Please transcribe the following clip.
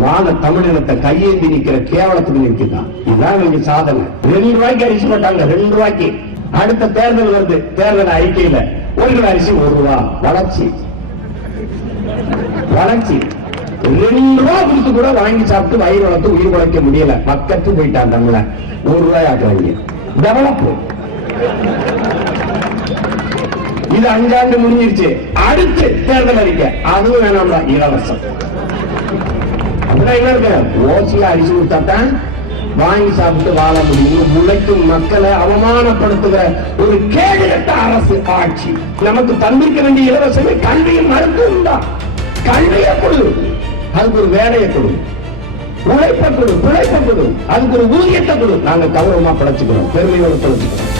மான தமிழினத்தை கையேந்தி நிக்கிற கேவலத்துக்கு நிற்கிறான். இதுதான் இங்க சாதனை. 2 ரூபாய்க்கு அரிசி போட்டாங்க, 2 ரூபாய்க்கு. அடுத்த தேர்தல் வருது, தேர்தல் அறிக்கையில 1 கிலோ அரிசி 1 ரூபா. வளர்ச்சி 2 ரூபா கொடுத்து கூட வாங்கி சாப்பிட்டு வயிறு வளர்த்து உயிர் குலைக்க முடியல. பக்கத்து போயிட்டான் தமிழ. 1 ரூபாய் ஆக்குறாங்க. டெவலப். இது 5 ஆண்டு முடிஞ்சிருச்சு. அடுத்து தேர்தல் அறிக்கை, அதுவும் வேணாம்டா, இலவசம். ஓசியா அரிசி கொடுத்தாத்தான் வாங்கி சாப்பிட்டு வாழ முடியும். உழைக்கும் மக்களை அவமானப்படுத்துகிற ஒரு கேடுகட்ட அரசு ஆட்சி. நமக்கு தந்திருக்க வேண்டிய இலவசமே கல்வியும் மருத்துவம் தான். கல்வியை கொடு, அதுக்கு ஒரு வேலையை கொடு, உழைப்பை கொடு, பிழைப்பை கொடு, அதுக்கு ஒரு ஊதியத்தை கொடு. நாங்க கௌரவமா படைச்சுக்கிறோம், பெருமையோடு படைச்சுக்கிறோம்.